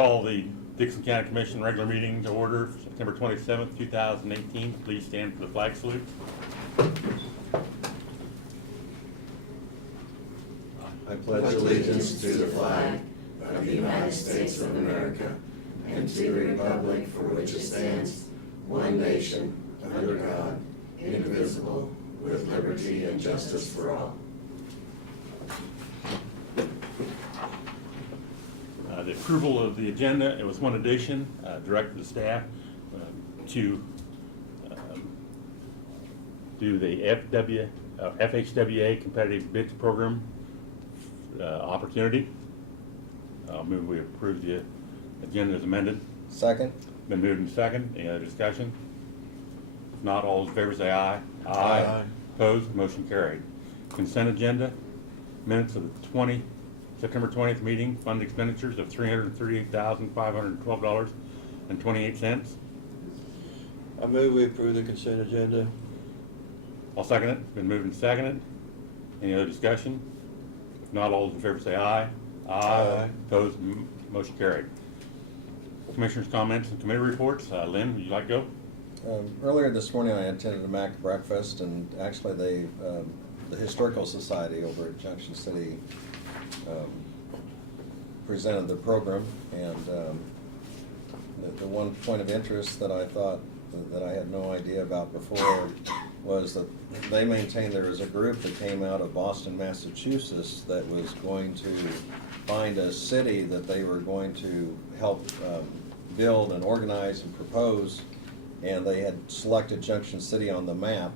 call the Dixon County Commission regular meeting to order, September 27th, 2018. Please stand for the flag salute. I pledge allegiance to the flag of the United States of America and to the republic for which it stands, one nation, under God, indivisible, with liberty and justice for all. The approval of the agenda, it was one addition, directed the staff to do the FHWA competitive bids program opportunity. I'll move we approve the agenda as amended. Second. Been moved and second. Any other discussion? If not, all those in favor say aye. Aye. Opposed? Motion carried. Consent agenda. Minutes of the September 20th meeting. Fund expenditures of $338,512.28. I move we approve the consent agenda. I'll second it. It's been moved and seconded. Any other discussion? If not, all those in favor say aye. Aye. Opposed? Motion carried. Commissioners' comments and committee reports. Lynn, would you like to go? Earlier this morning, I attended a MAC breakfast, and actually, the Historical Society over at Junction City presented the program, and the one point of interest that I thought that I had no idea about before was that they maintained there was a group that came out of Boston, Massachusetts, that was going to find a city that they were going to help build and organize and propose, and they had selected Junction City on the map.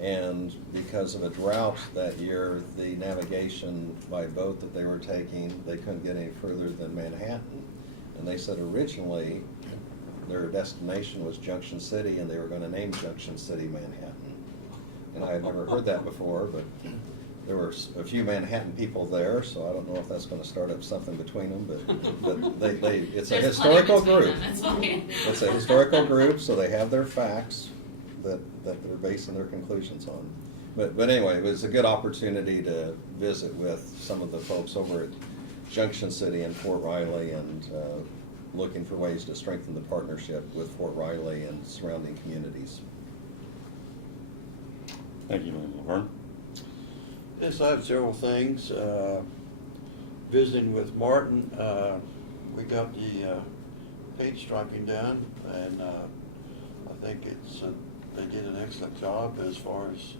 And because of a drought that year, the navigation by boat that they were taking, they couldn't get any further than Manhattan. And they said originally their destination was Junction City, and they were going to name Junction City Manhattan. And I had never heard that before, but there were a few Manhattan people there, so I don't know if that's going to start up something between them. But it's a historical group. It's a historical group, so they have their facts that they're basing their conclusions on. But anyway, it was a good opportunity to visit with some of the folks over at Junction City and Fort Riley, and looking for ways to strengthen the partnership with Fort Riley and surrounding communities. Thank you, Laverne. Yes, I have several things. Visiting with Martin, we got the paint striping done, and I think they did an excellent job as far as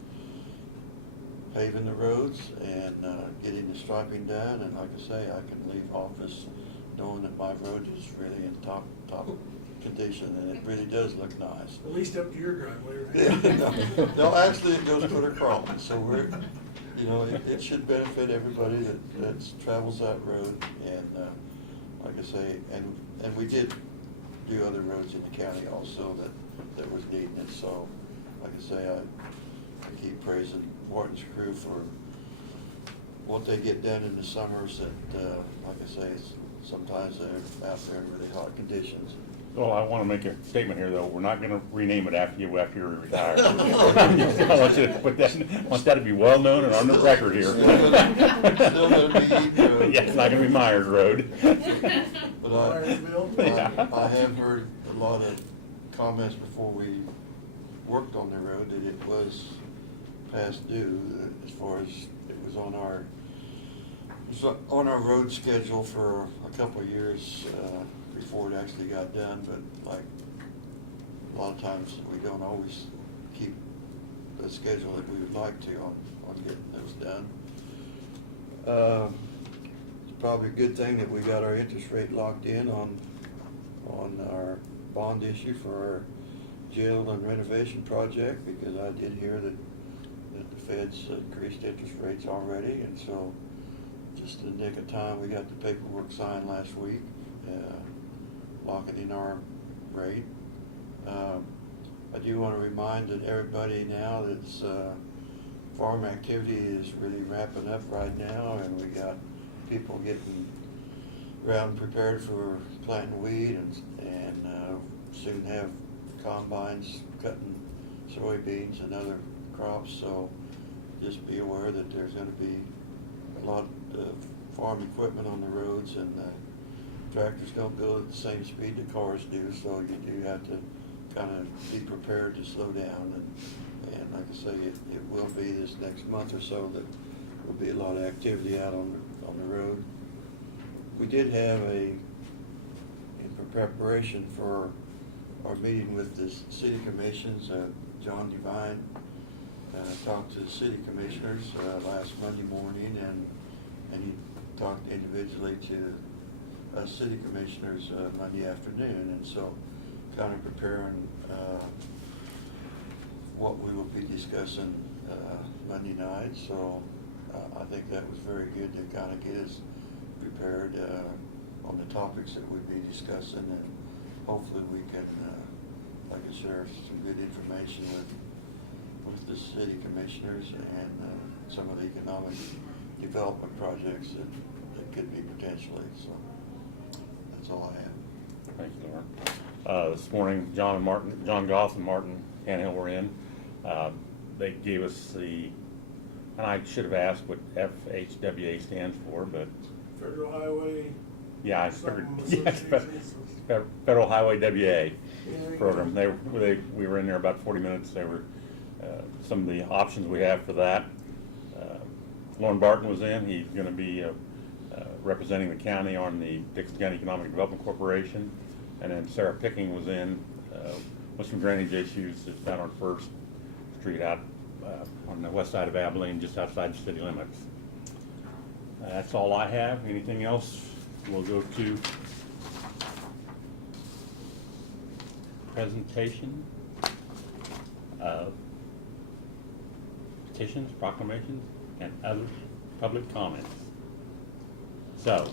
paving the roads and getting the striping done. And like I say, I can leave office knowing that my road is really in top condition, and it really does look nice. At least up to your driveway, right? No, actually it goes clear across, so it should benefit everybody that travels that road. And like I say, and we did do other roads in the county also that was needing it. So like I say, I keep praising Martin's crew for what they get done in the summers. That like I say, sometimes they're out there in really hot conditions. Well, I want to make a statement here, though. We're not going to rename it after you retire. I want you to put that. Want that to be well known and on the record here. Still gonna be Eaton Road. Yeah, it's not going to be Myers Road. But I have heard a lot of comments before we worked on the road that it was past due, as far as it was on our road schedule for a couple of years before it actually got done. But like a lot of times, we don't always keep the schedule that we would like to on getting those done. Probably a good thing that we got our interest rate locked in on our bond issue for our jail and renovation project, because I did hear that the Fed's increased interest rates already, and so just in the nick of time, we got the paperwork signed last week, locking in our rate. I do want to remind that everybody now that's farm activity is really ramping up right now, and we got people getting ground prepared for planting wheat, and soon have combines cutting soybeans and other crops. So just be aware that there's going to be a lot of farm equipment on the roads, and tractors don't go at the same speed the cars do, so you do have to kind of be prepared to slow down. And like I say, it will be this next month or so that will be a lot of activity out on the road. We did have in preparation for our meeting with the city commissions, John Devine talked to the city commissioners last Monday morning, and he talked individually to city commissioners Monday afternoon, and so kind of preparing what we will be discussing Monday night. So I think that was very good to kind of get us prepared on the topics that we'd be discussing, and hopefully we can, like I share some good information with the city commissioners and some of the economic development projects that could be potentially. So that's all I have. Thank you, Lauren. This morning, John Goff and Martin Canhill were in. They gave us and I should have asked what FHWA stands for, but Federal Highway. yeah, I figured, Something yes, association. Federal Highway WA There we program. go. We were in there about 40 minutes. They were some of the options we have for that. Lauren Barton was in. He's going to be representing the county on the Dixon County Economic Development Corporation, and then Sarah Picking was in with some drainage issues. It's down on First Street out on the west side of Abilene, just outside the city limits. That's all I have. Anything else? We'll go to presentation of petitions, proclamations, and other public comments. So,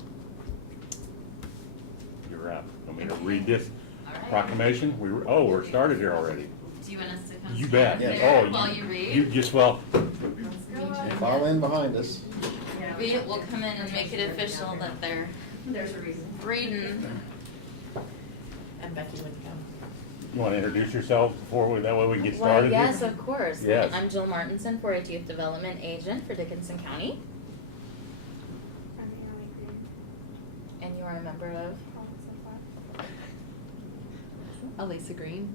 you're up. Want me to read this All right. proclamation? We're started here already. Do you want us to come You stand bet. there while you read? You just, well, Follow in behind us. We will come in and make it official that they're There's a reason. reading. And Becky wouldn't come. you want to introduce yourself that way we can get Well, started? yes, here? of course. Yes. I'm Jill Martinson, 4-H Youth Development Agent for Dickinson County. And you are a member of? Elisa Green,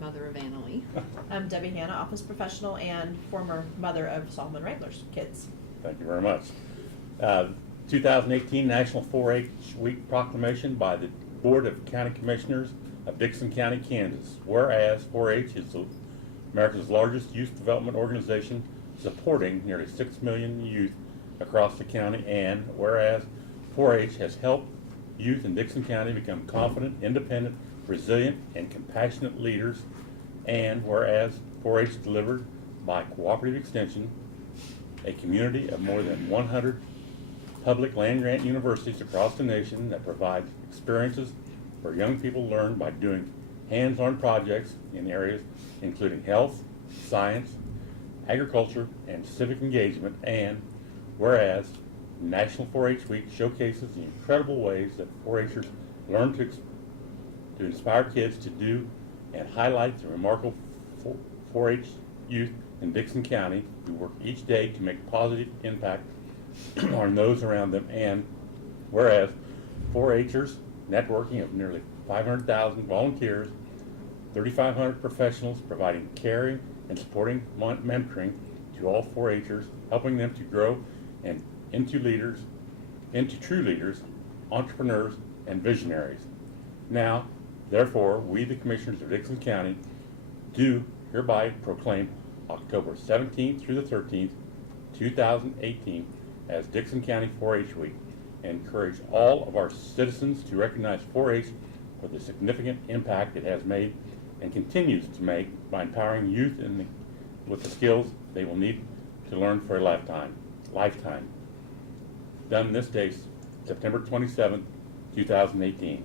mother of Annalie. I'm Debbie Hanna, office professional and former mother of Solomon Wranglers kids. Thank you very much. 2018 National 4-H Week proclamation by the Board of County Commissioners of Dixon County, Kansas. Whereas 4-H is America's largest youth development organization, supporting nearly 6 million youth across the county, and whereas 4-H has helped youth in Dixon County become confident, independent, resilient, and compassionate leaders, and whereas 4-H delivered by Cooperative Extension, a community of more than 100 public land-grant universities across the nation that provides experiences where young people learn by doing hands-on projects in areas including health, science, agriculture, and civic engagement, and whereas National 4-H Week showcases the incredible ways that 4-Hers learn to inspire kids to do and highlight the remarkable 4-H youth in Dixon County who work each day to make positive impact on those around them, and whereas 4-Hers networking of nearly 500,000 volunteers, 3,500 professionals providing caring and supporting mentoring to all 4-Hers, helping them to grow and into true leaders, entrepreneurs, and visionaries. Now, therefore, we, the Commissioners of Dixon County, do hereby proclaim October 17th through the 13th, 2018, as Dixon County 4-H Week, and encourage all of our citizens to recognize 4-H for the significant impact it has made and continues to make by empowering youth with the skills they will need to learn for a lifetime. Done this day, September 27th, 2018.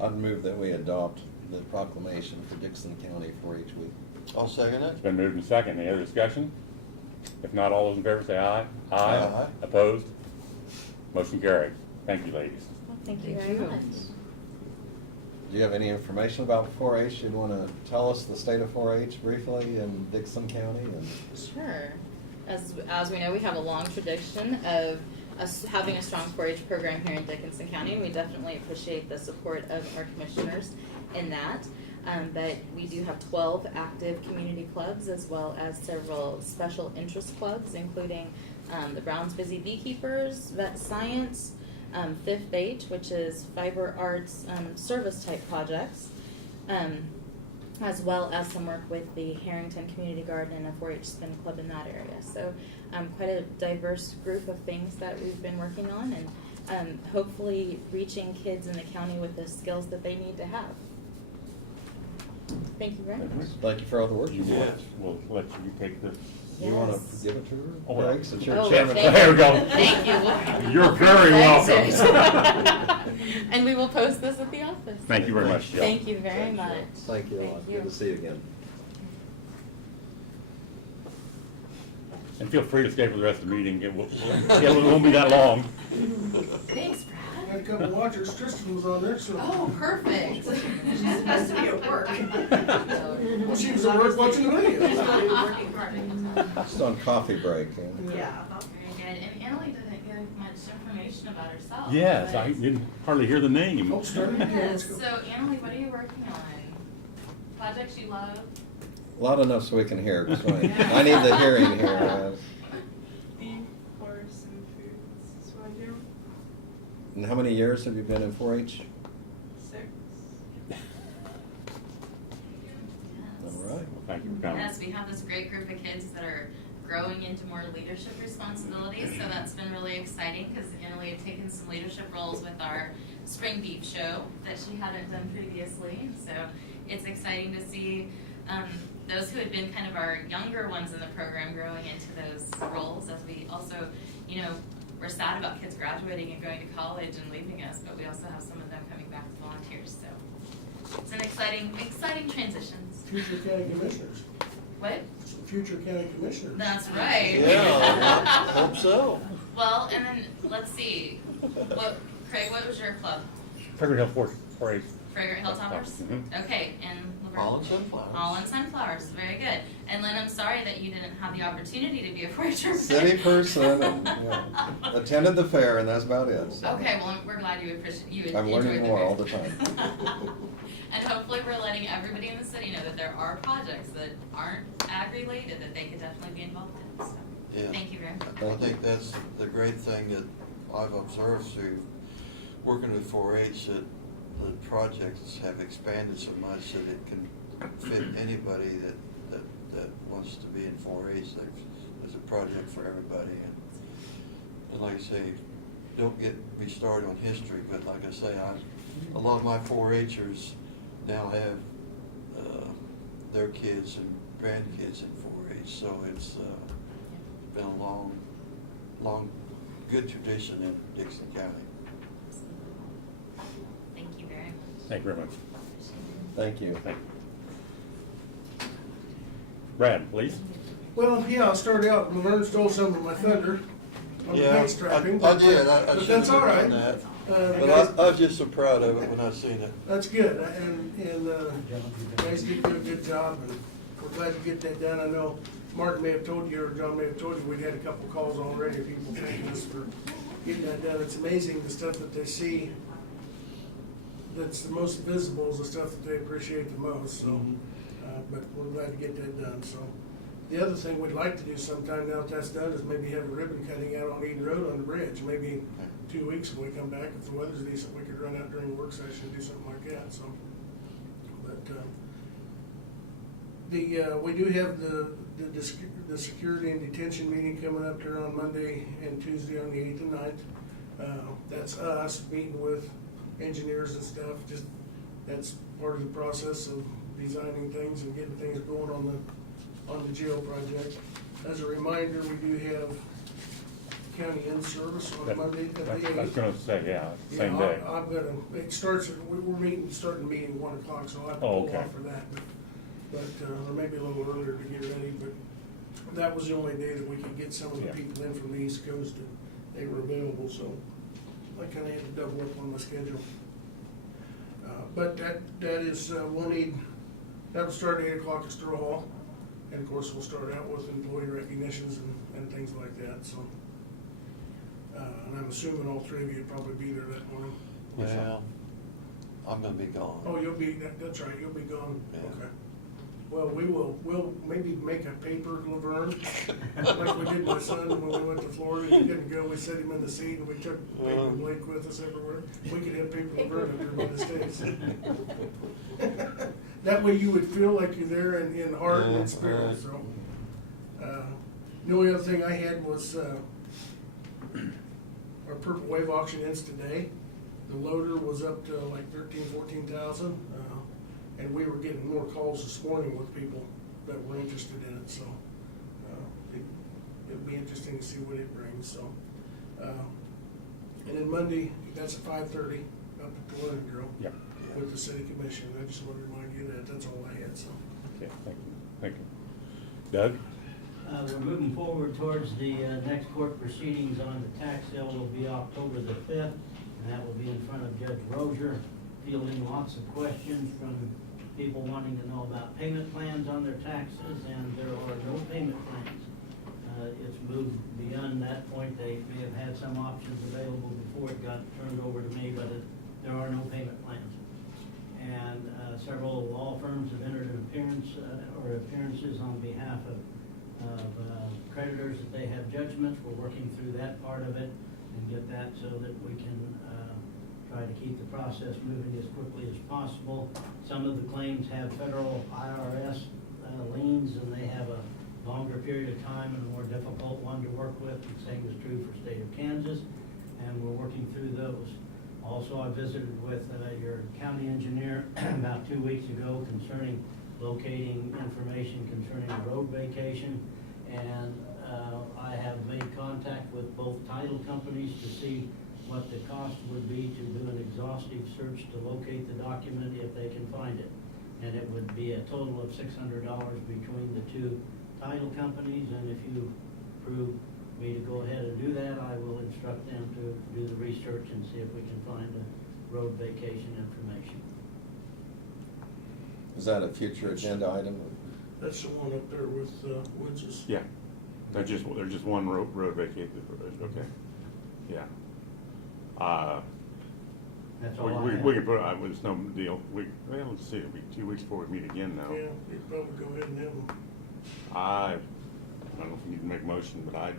I'd move that we adopt the proclamation for Dixon County 4-H Week. I'll second it. It's been moved and seconded. Any other discussion? If not, all those in favor say aye. Aye. Opposed? Motion carried. Thank you, ladies. Thank you very much. Do you have any information about 4-H? You'd want to tell us the state of 4-H briefly in Dixon County? Sure. As we know, we have a long tradition of us having a strong 4-H program here in Dickinson County, and we definitely appreciate the support of our commissioners in that. But we do have 12 active community clubs as well as several special interest clubs, including the Browns Busy Beekeepers, Vet Science, 5th H, which is fiber arts service type projects, as well as some work with the Harrington Community Garden and a 4-H spin club in that area. So quite a diverse group of things that we've been working on, and hopefully reaching kids in the county with the skills that they need to have. Thank you very much. Thank you for all the work you do. Yes. We'll let you take this. You want to Yes. give it to her? Oh, Greg, since you're Oh, chairman? thank There we go. Thank you. You're very welcome. And we will post this at the office. Thank you very much, Jill. Thank you very much. Thank you a lot. Thank you. Good to see you again. And feel free to stay for the rest of the meeting. It won't be that long. Thanks, I Brad. had a couple watchers, Tristan was on there, so. Oh, perfect. She's supposed to be at work. Well, she was at work watching the video. Working hard. Just on coffee break. Yeah. Very good. And Annalie didn't give much information about herself. Yes, but- I didn't hardly hear the name. Oh, starting again, Yes, let's go. so Annalie, what are you working on? Projects you love? Loud enough so we can hear. 'Cause I need the hearing here. Beef, horse, and foods is what I do. And how many years have you been in 4-H? 6. All right. Well, thank you for coming. Yes, we have this great group of kids that are growing into more leadership responsibilities, so that's been really exciting because Annalie had taken some leadership roles with our spring beef show that she hadn't done previously. So it's exciting to see those who had been kind of our younger ones in the program growing into those roles, as we also, we're sad about kids graduating and going to college and leaving us, but we also have some of them coming back as volunteers. So it's an exciting transitions. Future county commissioners. What? Future county commissioners. That's right. Yeah, hope so. Well, and then let's see. Craig, what was your club? Fragrant Hill 4-H. Fragrant Hilltoppers? Mhm. Okay, and Laverne? Holland Sunflowers. Holland Sunflowers, very good. And Lynn, I'm sorry that you didn't have the opportunity to be a 4-H City person, and, attended the fair, and that's about it. So. Okay, well, we're glad you enjoyed I'm learning the more fair. all the time. And hopefully we're letting everybody in the city know that there are projects that aren't ag-related that they could definitely be involved in, so. Yeah. Thank you very much. I think that's the great thing that I've observed through working with 4-H, that the projects have expanded so much that it can fit anybody that wants to be in 4-H. There's a project for everybody. And like I say, don't get me started on history, but like I say, a lot of my 4-Hers now have their kids and grandkids in 4-H, so it's been a long, good tradition in Dixon County. Thank you very much. Thank you very much. Thank you. Thank you. Brad, please. Well, yeah, I'll start out. Laverne stole some of my thunder on the Yeah, paint striping. I did. I But should that's all have right. done that. The But guys- I was just so proud of it when I seen it. That's good, and guys did do a good job, and we're glad to get that done. I know Mark may have told you, or John may have told you, we'd had a couple calls already, people thanking us for getting that done. It's amazing the stuff that they see that's the most visible is the stuff that they appreciate the most, so, but we're glad to get that done, so. The other thing we'd like to do sometime now that that's done is maybe have a ribbon cutting out on Eden Road on the bridge, maybe 2 weeks when we come back, if the weather's decent, we could run out during work session and do something like that, so. But, we do have the security and detention meeting coming up here on Monday and Tuesday on the 8th and 9th. That's us meeting with engineers and stuff, just, that's part of the process of designing things and getting things going on the jail project. As a reminder, we do have county in-service on Monday at the 8th. I was gonna say, yeah, same Yeah, day. I'm gonna, it starts, we're starting the meeting at 1 o'clock, so I'll have to Oh, pull okay. off for that. But, or maybe a little earlier to get ready, but that was the only day that we could get some of the Yeah. people in from the East Coast and they were available, so I kinda had to double up on my schedule. But that is, that'll start at 8 o'clock at Stroh Hall. And of course, we'll start out with employee recognitions and things like that, so. And I'm assuming all three of you would probably be there that morning. Well, I'm gonna be gone. Oh, you'll be, that's right, you'll be gone, Yeah. okay. Well, we'll maybe make a paper Laverne, like we did my son when we went to Florida. He didn't go, we set him in the seat and we took paper Blake with us everywhere. We could have paper Laverne up there by the States. That way you would feel like you're there in heart and in spirit, so. The only other thing I had was, our Purple Wave auction ends today. The loader was up to like 14,000, and we were getting more calls this morning with people that were interested in it, so, it'll be interesting to see what it brings, so. And then Monday, that's at 5:30, up at the Learning Grill. Yep. With the city commission. I just want to remind you that, that's all I had, so. Okay, thank you. Doug? We're moving forward towards the next court proceedings on the tax sale will be October the 5th, and that will be in front of Judge Rozier, fielding lots of questions from people wanting to know about payment plans on their taxes, and there are no payment plans. It's moved beyond that point. They may have had some options available before it got turned over to me, but there are no payment plans. And several law firms have entered an appearances on behalf of creditors that they have judgments. We're working through that part of it and get that so that we can try to keep the process moving as quickly as possible. Some of the claims have federal IRS liens, and they have a longer period of time and a more difficult one to work with. The same is true for state of Kansas, and we're working through those. Also, I visited with your county engineer about 2 weeks ago concerning locating information concerning a road vacation, and I have made contact with both title companies to see what the cost would be to do an exhaustive search to locate the document if they can find it. And it would be a total of $600 between the two title companies, and if you approve me to go ahead and do that, I will instruct them to do the research and see if we can find a road vacation information. Is that a future agenda item? That's the one up there with Woods's. Yeah, they're just one road vacated, okay, yeah. That's all I We have. can put, it's no deal, well, let's see, it'll be 2 weeks before we meet again now. Yeah, you'd probably go ahead and have them. I don't know if we need to make a motion, but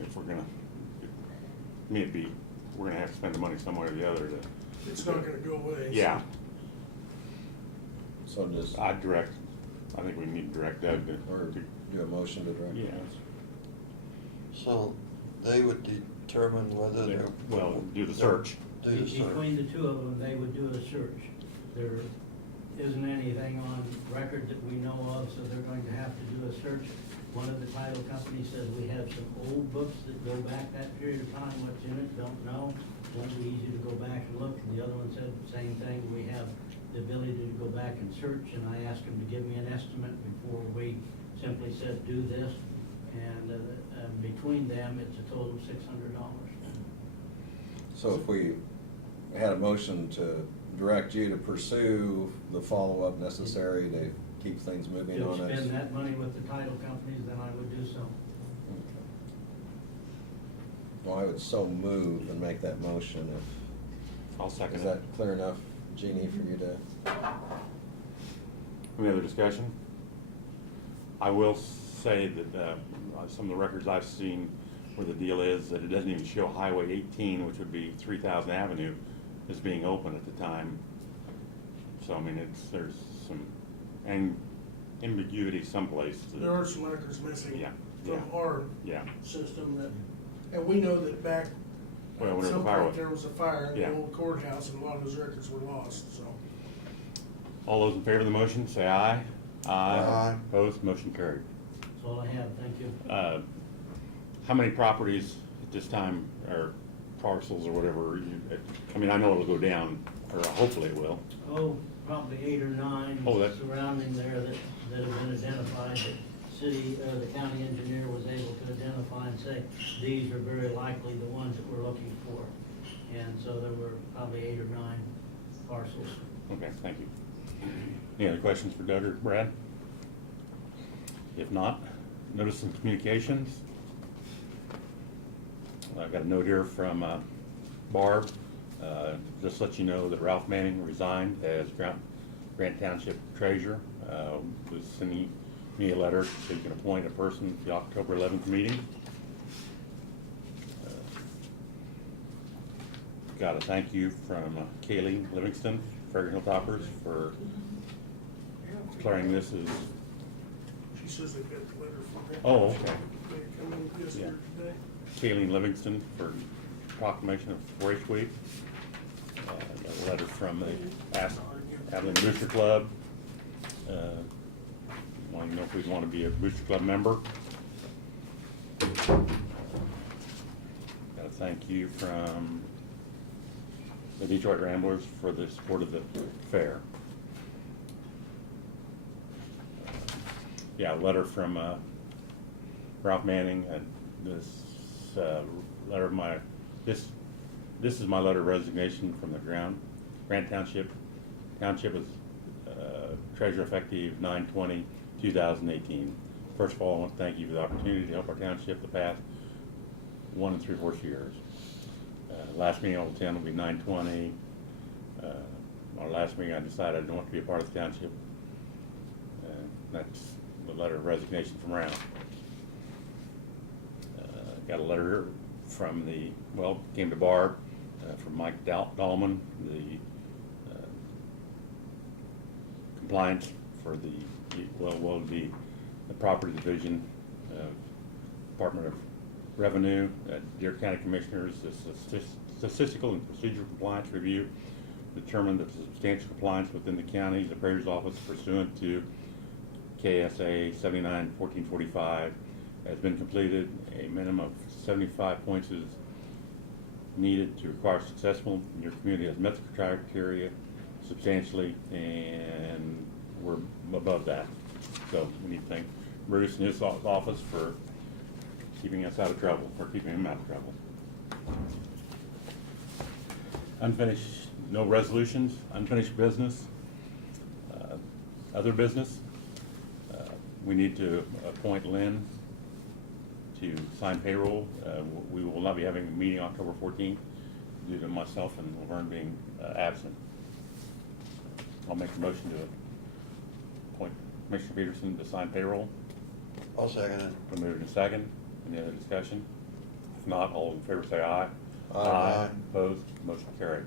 if we're gonna, we're gonna have to spend the money some way or the other to. It's not gonna go away. so. Yeah, So just, I think we need to direct Doug or to, do a motion to direct? yeah. So they would determine whether they're. Well, do the search. Do the search. Between the two of them, they would do a search. There isn't anything on record that we know of, so they're going to have to do a search. One of the title companies says we have some old books that go back that period of time, what's in it, don't know. Won't be easy to go back and look. And the other one said the same thing, we have the ability to go back and search, and I asked them to give me an estimate before we simply said, do this. And between them, it's a total of $600. So if we had a motion to direct you to pursue the follow-up necessary to keep things moving To on it. spend that money with the title companies, then I would do so. Well, I would so move and make that motion if, I'll second is it. that clear enough, Jeannie, for you to? Any other discussion? I will say that some of the records I've seen where the deal is that it doesn't even show Highway 18, which would be 3000 Avenue, as being open at the time. So, I mean, there's some ambiguity someplace. There are some records missing Yeah, from yeah. our Yeah, system that, and we know that back, Well, at whenever some the fire point, was- there was a fire in Yeah. the old courthouse, and a lot of those records were lost, so. all those in favor of the motion, say aye. Aye. Opposed, motion carried. That's all I have, thank you. How many properties at this time, or parcels or whatever, I mean, I know it'll go down, or hopefully it will. Oh, probably 8 or 9 Oh, that- surrounding there that have been identified, that the county engineer was able to identify and say, these are very likely the ones that we're looking for. And so there were probably 8 or 9 parcels. Okay, thank you. Any other questions for Doug or Brad? If not, notice and communications. I've got a note here from Barb. Just to let you know that Ralph Manning resigned as Grant Township Treasurer. Was sending me a letter so you can appoint a person at the October 11th meeting. Got a thank you from Kayleen Livingston, Fairground Hilltoppers, for declaring this as. She says they got the letter from him. Oh, okay. They come in yesterday today. Kayleen Livingston for proclamation of 4-H Week. Got a letter from the Abilene Booster Club. Wanting to know if we want to be a Booster Club member. Got a thank you from the Detroit Ramblers for the support of the fair. Yeah, a letter from Ralph Manning, and this letter of this is my letter of resignation from the Grant Township. Township is treasurer effective 9/20/2018. First of all, I want to thank you for the opportunity to help our township the past 1 3/4 years. Last meeting I'll attend will be 9/20. Our last meeting I decided I don't want to be a part of the township. That's the letter of resignation from Ralph. Got a letter from came to Barb from Mike Dahlman, the compliance for the property division of Department of Revenue, Deer County Commissioners. The statistical and procedural compliance review determined that the substantial compliance within the county's appraiser's office pursuant to KSA 79-1445 has been completed. A minimum of 75 points is needed to require successful. Your community has met the criteria substantially, and we're above that. So we need to thank Bruce and his office for keeping us out of trouble, or keeping him out of trouble. Unfinished, no resolutions, unfinished business. Other business, we need to appoint Lynn to sign payroll. We will not be having a meeting October 14th due to myself and Laverne being absent. I'll make a motion to appoint Commissioner Peterson to sign payroll. I'll second it. We'll move to second. Any other discussion? If not, all in favor say aye. Aye. Opposed? Motion carried.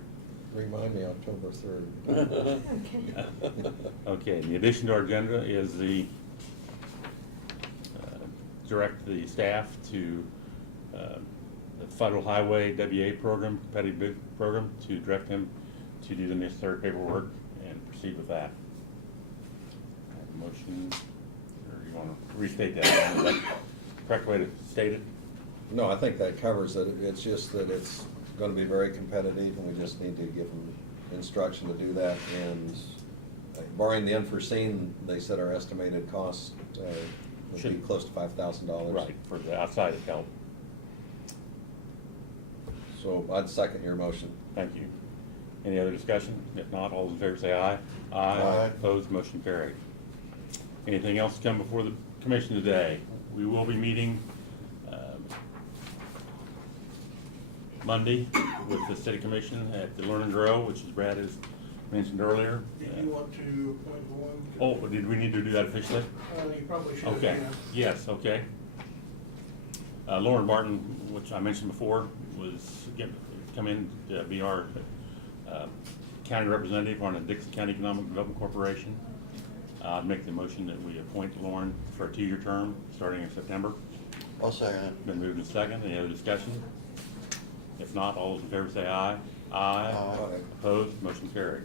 Remind me, October 3rd. Okay, the addition to our agenda is the direct the staff to the Federal Highway WA program, competitive bid program, to direct him to do the necessary paperwork and proceed with that. Motion, or you want to restate that? Is that the correct way to state it? No, I think that covers it. It's just that it's going to be very competitive, and we just need to give them instruction to do that. And barring the unforeseen, they said our estimated cost would be close to $5,000. Right, for the outside help. So I'd second your motion. Thank you. Any other discussion? If not, all those in favor say aye. Aye. Opposed, motion carried. Anything else to come before the commission today? We will be meeting Monday with the city commission at the Learn and Grow, which is Brad has mentioned earlier. Did you want to appoint one? Oh, did we need to do that officially? You probably should. Okay, Yeah. yes, okay. Lauren Martin, which I mentioned before, come in to be our county representative on the Dixon County Economic Development Corporation. I'd make the motion that we appoint Lauren for a 2-year term, starting in September. I'll second it. Been moved and second. Any other discussion? If not, all those in favor say aye. Aye. Aye. Opposed, motion carried.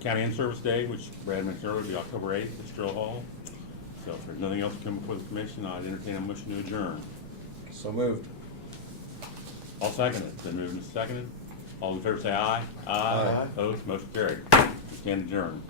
County In-Service Day, which Brad mentioned earlier, will be October 8th at Stroh Hall. So if there's nothing else to come before the commission, I'd entertain a motion to adjourn. So moved. I'll second it. Been moved and seconded. All in favor say aye. Aye. Opposed, motion carried. Stand adjourned.